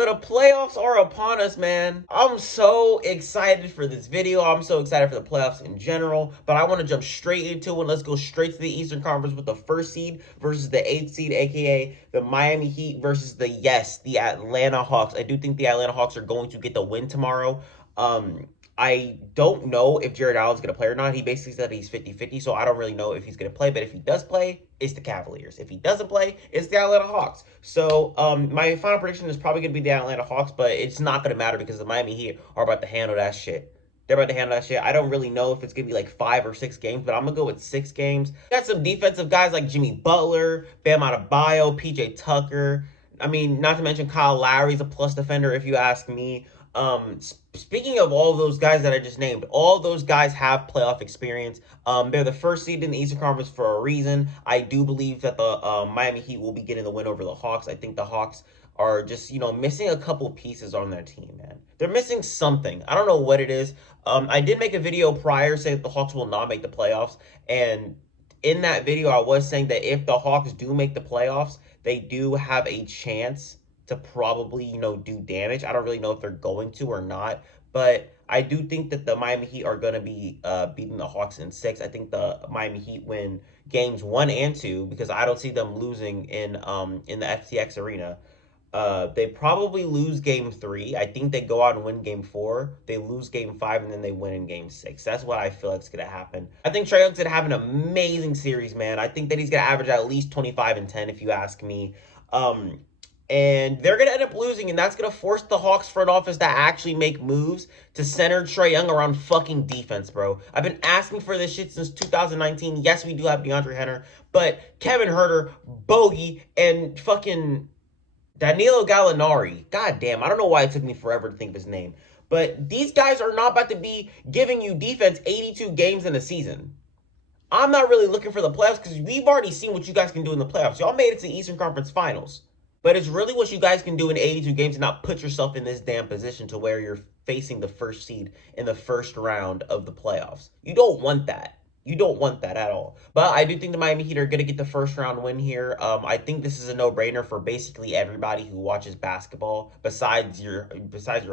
So the playoffs are upon us, man. I'm so excited for this video. I'm so excited for the playoffs in general, but I want to jump straight into it. Let's go straight to the Eastern Conference with the first seed versus the eighth seed, aka the Miami Heat versus the Atlanta Hawks. I do think the Atlanta Hawks are going to get the win tomorrow. I don't know if Jared Allen's going to play or not. He basically said he's 50-50, so I don't really know if he's going to play. But if he does play, it's the Cavaliers. If he doesn't play, it's the Atlanta Hawks. So my final prediction is probably going to be the Atlanta Hawks, but it's not going to matter because the Miami Heat are about to handle that shit. They're about to handle that shit. I don't really know if it's going to be like 5 or 6 games, but I'm going to go with 6 games. Got some defensive guys like Jimmy Butler, Bam Adebayo, PJ Tucker. I mean, not to mention Kyle Lowry's a plus defender if you ask me. Speaking of all those guys that I just named, all those guys have playoff experience. They're the first seed in the Eastern Conference for a reason. I do believe that the Miami Heat will be getting the win over the Hawks. I think the Hawks are just, missing a couple pieces on their team, man. They're missing something. I don't know what it is. I did make a video prior saying that the Hawks will not make the playoffs, and in that video, I was saying that if the Hawks do make the playoffs, they do have a chance to probably, do damage. I don't really know if they're going to or not, but I do think that the Miami Heat are going to be beating the Hawks in 6. I think the Miami Heat win games 1 and 2 because I don't see them losing in the FTX Arena. They probably lose game 3. I think they go out and win game 4. They lose game 5, and then they win in game 6. That's what I feel like is going to happen. I think Trae Young's going to have an amazing series, man. I think that he's going to average at least 25 and 10, if you ask me. And they're going to end up losing, and that's going to force the Hawks front office to actually make moves to center Trae Young around fucking defense, bro. I've been asking for this shit since 2019. Yes, we do have DeAndre Hunter, but Kevin Huerter, Bogey, and fucking Danilo Gallinari. God damn, I don't know why it took me forever to think of his name. But these guys are not about to be giving you defense 82 games in a season. I'm not really looking for the playoffs because we've already seen what you guys can do in the playoffs. Y'all made it to the Eastern Conference Finals. But it's really what you guys can do in 82 games and not put yourself in this damn position to where you're facing the first seed in the first round of the playoffs. You don't want that. You don't want that at all. But I do think the Miami Heat are going to get the first round win here. I think this is a no-brainer for basically everybody who watches basketball besides your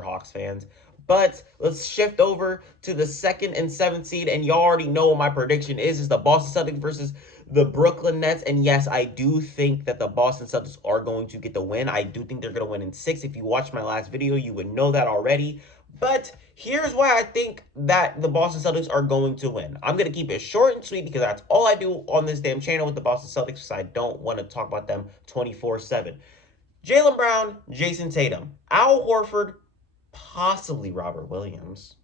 Hawks fans. But let's shift over to the 2nd and 7th seed. And y'all already know what my prediction is the Boston Celtics versus the Brooklyn Nets. And yes, I do think that the Boston Celtics are going to get the win. I do think they're going to win in 6. If you watched my last video, you would know that already. But here's why I think that the Boston Celtics are going to win. I'm going to keep it short and sweet because that's all I do on this damn channel with the Boston Celtics because I don't want to talk about them 24/7. Jaylen Brown, Jason Tatum, Al Horford, possibly Robert Williams,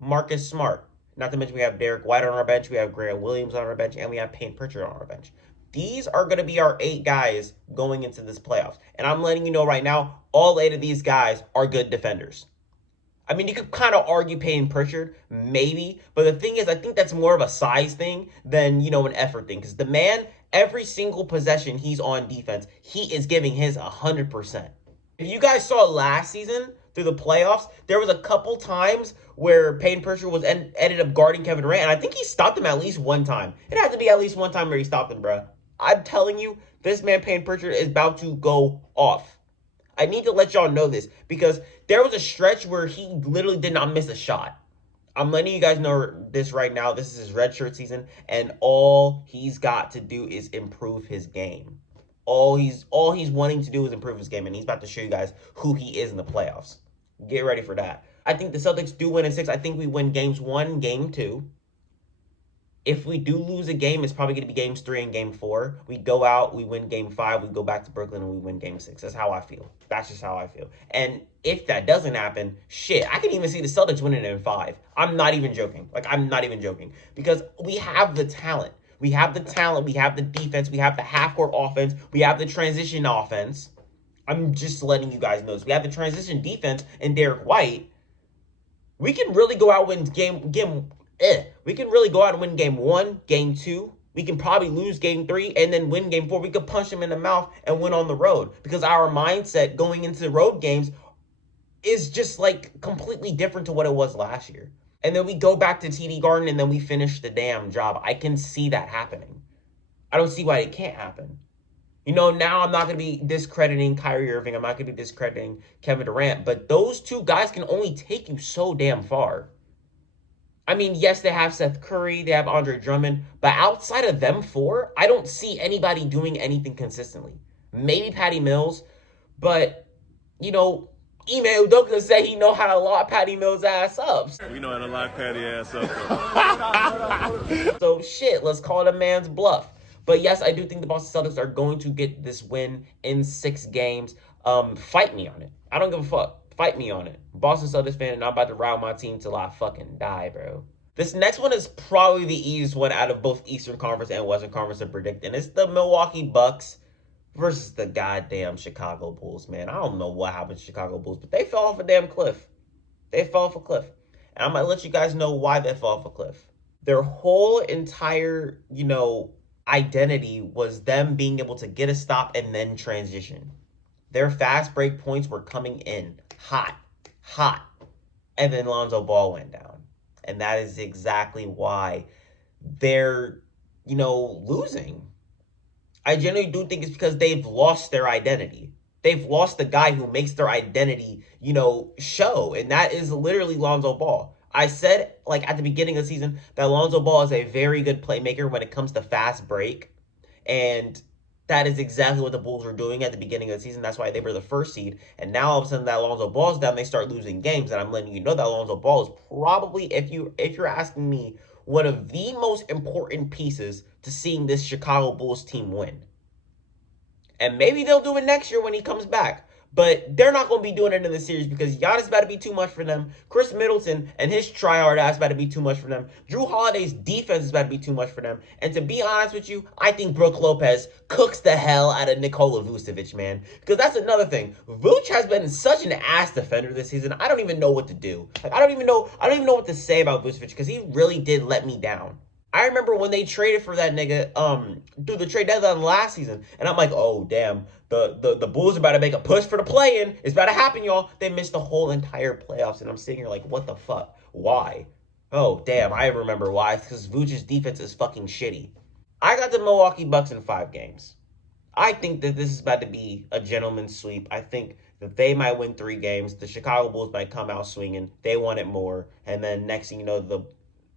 Marcus Smart. Not to mention we have Derek White on our bench, we have Grant Williams on our bench, and we have Payne Pritchard on our bench. These are going to be our 8 guys going into this playoffs. And I'm letting you know right now, all 8 of these guys are good defenders. I mean, you could kind of argue Payne Pritchard, maybe. But the thing is, I think that's more of a size thing than, an effort thing. Because the man, every single possession he's on defense, he is giving his 100%. If you guys saw last season through the playoffs, there was a couple times where Payne Pritchard was ended up guarding Kevin Durant, and I think he stopped him at least one time. It had to be at least one time where he stopped him, bro. I'm telling you, this man Payne Pritchard is about to go off. I need to let y'all know this because there was a stretch where he literally did not miss a shot. I'm letting you guys know this right now. This is his redshirt season, and all he's got to do is improve his game. All he's wanting to do is improve his game, and he's about to show you guys who he is in the playoffs. Get ready for that. I think the Celtics do win in 6. I think we win games 1, game 2. If we do lose a game, it's probably going to be games 3 and game 4. We go out, we win game 5, we go back to Brooklyn, and we win game 6. That's how I feel. That's just how I feel. And if that doesn't happen, shit, I can even see the Celtics winning in 5. I'm not even joking. I'm not even joking. Because we have the talent. We have the talent, we have the defense, we have the half-court offense, we have the transition offense. I'm just letting you guys know this. We have the transition defense and Derek White. We can really go out and win we can really go out and win game 1, game 2. We can probably lose game 3 and then win game 4. We could punch them in the mouth and win on the road because our mindset going into road games is just completely different to what it was last year. And then we go back to TD Garden and then we finish the damn job. I can see that happening. I don't see why it can't happen. You know, now I'm not going to be discrediting Kyrie Irving. I'm not going to be discrediting Kevin Durant. But those two guys can only take you so damn far. I mean, yes, they have Seth Curry, they have Andre Drummond, but outside of them four, I don't see anybody doing anything consistently. Maybe Patty Mills, but, you know, Ime Udoka say he know how to lock Patty Mills' ass up. We know how to lock Patty ass up. So, shit, let's call it a man's bluff. But yes, I do think the Boston Celtics are going to get this win in 6 games. Fight me on it. I don't give a fuck. Fight me on it. Boston Celtics fan, and I'm about to ride my team till I fucking die, bro. This next one is probably the easiest one out of both Eastern Conference and Western Conference to predict, and it's the Milwaukee Bucks versus the goddamn Chicago Bulls, man. I don't know what happened to Chicago Bulls, but they fell off a damn cliff. They fell off a cliff. And I'm going to let you guys know why they fell off a cliff. Their whole entire, you know, identity was them being able to get a stop and then transition. Their fast break points were coming in hot, and then Lonzo Ball went down. And that is exactly why they're, you know, losing. I genuinely do think it's because they've lost their identity. They've lost the guy who makes their identity, you know, show. And that is literally Lonzo Ball. I said, like, at the beginning of the season that Lonzo Ball is a very good playmaker when it comes to fast break. And that is exactly what the Bulls were doing at the beginning of the season. That's why they were the first seed. And now all of a sudden that Lonzo Ball's down, they start losing games. And I'm letting you know that Lonzo Ball is probably, if you're asking me, one of the most important pieces to seeing this Chicago Bulls team win. And maybe they'll do it next year when he comes back. But they're not going to be doing it in the series because Giannis is about to be too much for them. Chris Middleton and his tryhard ass about to be too much for them. Jrue Holiday's defense is about to be too much for them. And to be honest with you, I think Brook Lopez cooks the hell out of Nikola Vucevic, man. Because that's another thing. Vuce has been such an ass defender this season. I don't even know what to do. Like, I don't even know what to say about Vucevic because he really did let me down. I remember when they traded for that nigga through the trade deadline last season, and I'm like, oh damn, the Bulls are about to make a push for the play-in. It's about to happen, y'all. They missed the whole entire playoffs, and I'm sitting here like, what the fuck? Why? Oh damn, I remember why. It's because Vucevic's defense is fucking shitty. I got the Milwaukee Bucks in 5 games. I think that this is about to be a gentleman's sweep. I think that they might win 3 games. The Chicago Bulls might come out swinging. They want it more, and then next thing you know,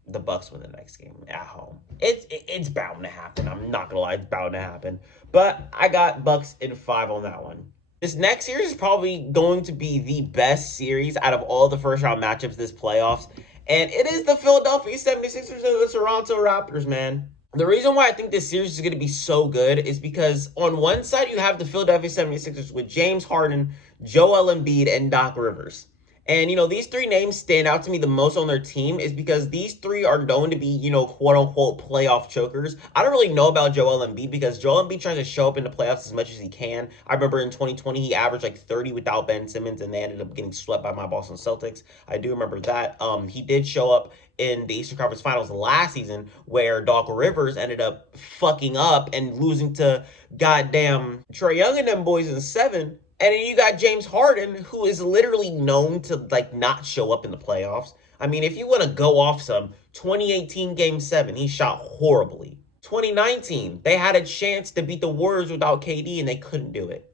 the Bucks win the next game at home. It's bound to happen. I'm not gonna lie, it's bound to happen. But I got Bucks in 5 on that one. This next series is probably going to be the best series out of all the first round matchups this playoffs. And it is the Philadelphia 76ers and the Toronto Raptors, man. The reason why I think this series is going to be so good is because on one side you have the Philadelphia 76ers with James Harden, Joel Embiid, and Doc Rivers. And, you know, these 3 names stand out to me the most on their team is because these 3 are known to be, you know, quote-unquote playoff chokers. I don't really know about Joel Embiid because Joel Embiid tries to show up in the playoffs as much as he can. I remember in 2020, he averaged like 30 without Ben Simmons, and they ended up getting swept by my Boston Celtics. I do remember that. He did show up in the Eastern Conference Finals last season where Doc Rivers ended up fucking up and losing to goddamn Trae Young and them boys in 7. And then you got James Harden, who is literally known to, like, not show up in the playoffs. I mean, if you want to go off some, 2018 Game 7, he shot horribly. 2019, they had a chance to beat the Warriors without KD, and they couldn't do it.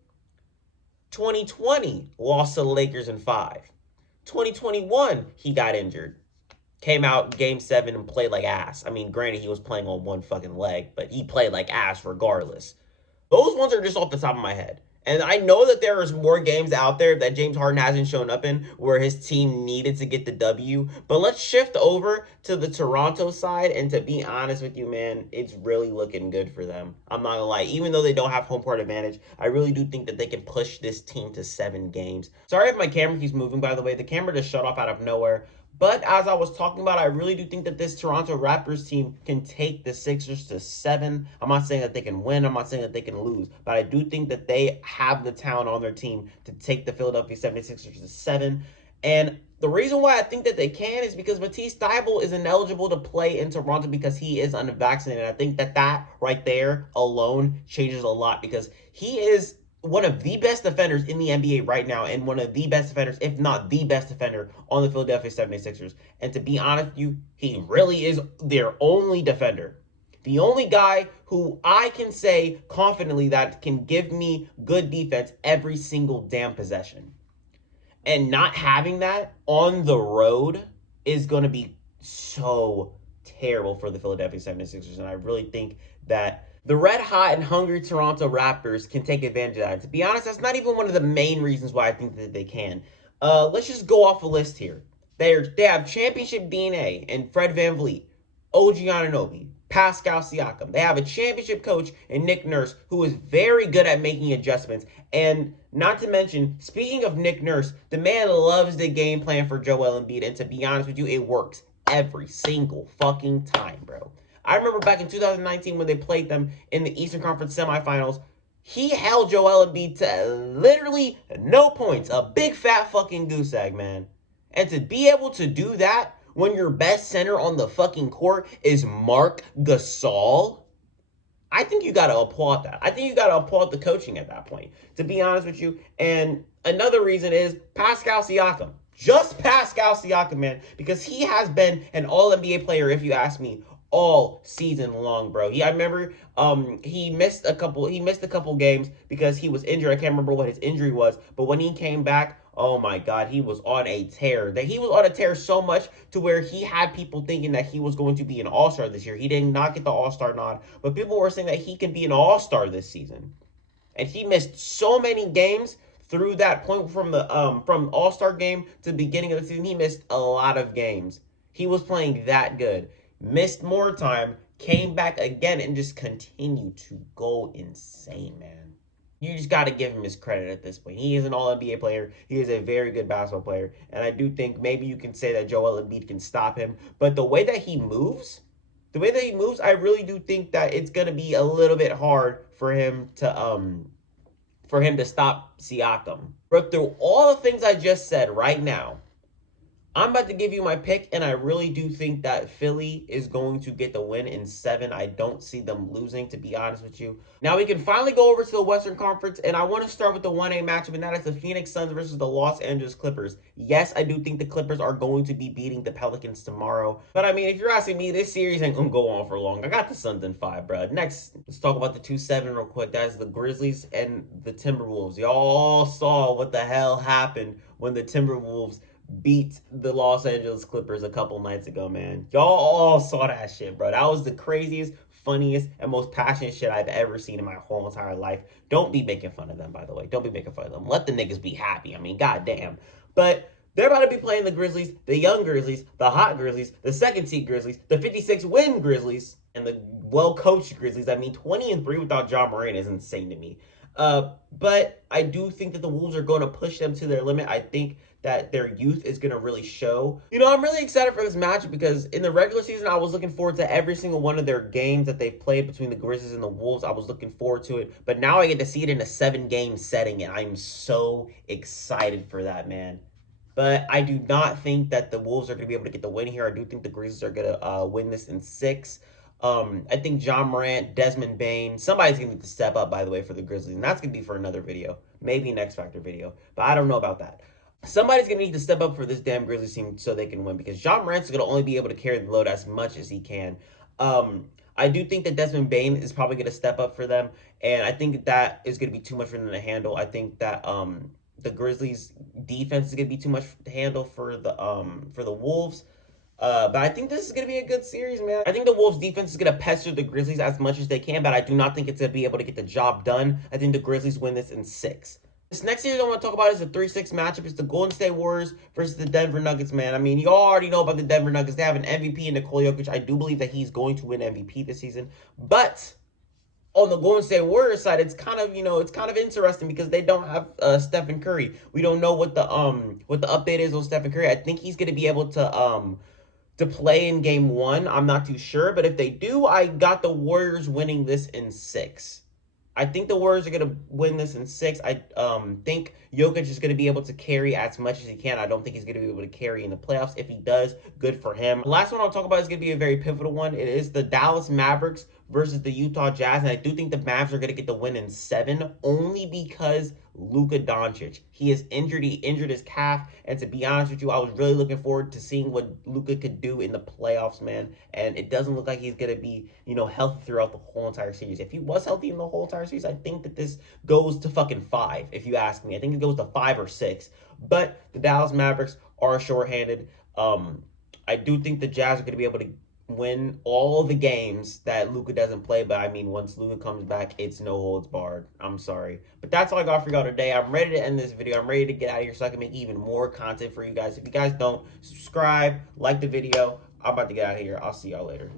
2020, lost to the Lakers in 5. 2021, he got injured. Came out Game 7 and played like ass. I mean, granted, he was playing on one fucking leg, but he played like ass regardless. Those ones are just off the top of my head. And I know that there is more games out there that James Harden hasn't shown up in where his team needed to get the W. But let's shift over to the Toronto side. And to be honest with you, man, it's really looking good for them. I'm not gonna lie. Even though they don't have home court advantage, I really do think that they can push this team to 7 games. Sorry if my camera keeps moving, by the way. The camera just shut off out of nowhere. But as I was talking about, I really do think that this Toronto Raptors team can take the Sixers to 7. I'm not saying that they can win. I'm not saying that they can lose. But I do think that they have the talent on their team to take the Philadelphia 76ers to 7. And the reason why I think that they can is because Matisse Thybulle is ineligible to play in Toronto because he is unvaccinated. I think that right there alone changes a lot because he is one of the best defenders in the NBA right now and one of the best defenders, if not the best defender on the Philadelphia 76ers. And to be honest with you, he really is their only defender. The only guy who I can say confidently that can give me good defense every single damn possession. And not having that on the road is going to be so terrible for the Philadelphia 76ers. And I really think that the red hot and hungry Toronto Raptors can take advantage of that. And to be honest, that's not even one of the main reasons why I think that they can. Let's just go off a list here. They have championship DNA and Fred VanVleet, OG Anunoby, Pascal Siakam. They have a championship coach in Nick Nurse who is very good at making adjustments. And not to mention, speaking of Nick Nurse, the man loves the game plan for Joel Embiid. And to be honest with you, it works every single fucking time, bro. I remember back in 2019 when they played them in the Eastern Conference semifinals, he held Joel Embiid to literally no points. A big fat fucking goose egg, man. And to be able to do that when your best center on the fucking court is Marc Gasol, I think you got to applaud that. I think you got to applaud the coaching at that point, to be honest with you. And another reason is Pascal Siakam. Just Pascal Siakam, man, because he has been an all-NBA player, if you ask me, all season long, bro. I remember he missed a couple games because he was injured. I can't remember what his injury was, but when he came back, oh my God, he was on a tear. He was on a tear so much to where he had people thinking that he was going to be an all-star this year. He did not get the all-star nod, but people were saying that he can be an all-star this season. And he missed so many games through that point from the from all-star game to the beginning of the season. He missed a lot of games. He was playing that good. Missed more time, came back again, and just continued to go insane, man. You just got to give him his credit at this point. He is an all-NBA player. He is a very good basketball player. And I do think maybe you can say that Joel Embiid can stop him. But the way that he moves, I really do think that it's going to be a little bit hard for him to stop Siakam. But through all the things I just said right now, I'm about to give you my pick, and I really do think that Philly is going to get the win in 7. I don't see them losing, to be honest with you. Now, we can finally go over to the Western Conference, and I want to start with the 1A matchup, and that is the Phoenix Suns versus the Los Angeles Clippers. Yes, I do think the Clippers are going to be beating the Pelicans tomorrow. But, I mean, if you're asking me, this series ain't going to go on for long. I got the Suns in 5, bro. Next, let's talk about the 2-7 real quick. That is the Grizzlies and the Timberwolves. Y'all saw what the hell happened when the Timberwolves beat the Los Angeles Clippers a couple nights ago, man. Y'all all saw that shit, bro. That was the craziest, funniest, and most passionate shit I've ever seen in my whole entire life. Don't be making fun of them, by the way. Don't be making fun of them. Let the niggas be happy. I mean, goddamn. But they're about to be playing the Grizzlies, the young Grizzlies, the hot Grizzlies, the second-seed Grizzlies, the 56-win Grizzlies, and the well-coached Grizzlies. I mean, 20-3 without Ja Morant is insane to me. But I do think that the Wolves are going to push them to their limit. I think that their youth is going to really show. You know, I'm really excited for this matchup because in the regular season, I was looking forward to every single one of their games that they've played between the Grizzlies and the Wolves. I was looking forward to it. But now I get to see it in a 7-game setting, and I'm so excited for that, man. But I do not think that the Wolves are going to be able to get the win here. I do think the Grizzlies are going to win this in 6. I think Ja Morant, Desmond Bane, somebody's going to need to step up, by the way, for the Grizzlies. And that's going to be for another video. Maybe an X Factor video. But I don't know about that. Somebody's going to need to step up for this damn Grizzlies team so they can win. Because Ja Morant's going to only be able to carry the load as much as he can. I do think that Desmond Bane is probably going to step up for them. And I think that is going to be too much for them to handle. I think that the Grizzlies defense is going to be too much to handle for the Wolves. But I think this is going to be a good series, man. I think the Wolves defense is going to pester the Grizzlies as much as they can, but I do not think it's going to be able to get the job done. I think the Grizzlies win this in 6. This next series I want to talk about is the 3-6 matchup. It's the Golden State Warriors versus the Denver Nuggets, man. I mean, you all already know about the Denver Nuggets. They have an MVP in Nikola Jokic. I do believe that he's going to win MVP this season. But on the Golden State Warriors side, it's kind of, it's kind of interesting because they don't have Stephen Curry. We don't know what the update is on Stephen Curry. I think he's going to be able to play in game 1. I'm not too sure, but if they do, I got the Warriors winning this in 6. I think the Warriors are going to win this in 6. I think Jokic is going to be able to carry as much as he can. I don't think he's going to be able to carry in the playoffs. If he does, good for him. The last one I'll talk about is going to be a very pivotal one. It is the Dallas Mavericks versus the Utah Jazz, and I do think the Mavs are going to get the win in 7, only because Luka Doncic. He is injured. He injured his calf, and to be honest with you, I was really looking forward to seeing what Luka could do in the playoffs, man. And it doesn't look like he's going to be, healthy throughout the whole entire series. If he was healthy in the whole entire series, I think that this goes to fucking 5, if you ask me. I think it goes to 5 or 6. But the Dallas Mavericks are shorthanded. I do think the Jazz are going to be able to win all the games that Luka doesn't play. But I mean, once Luka comes back, it's no holds barred. I'm sorry. But that's all I got for y'all today. I'm ready to end this video. I'm ready to get out of here so I can make even more content for you guys. If you guys don't, subscribe, like the video. I'm about to get out of here. I'll see y'all later.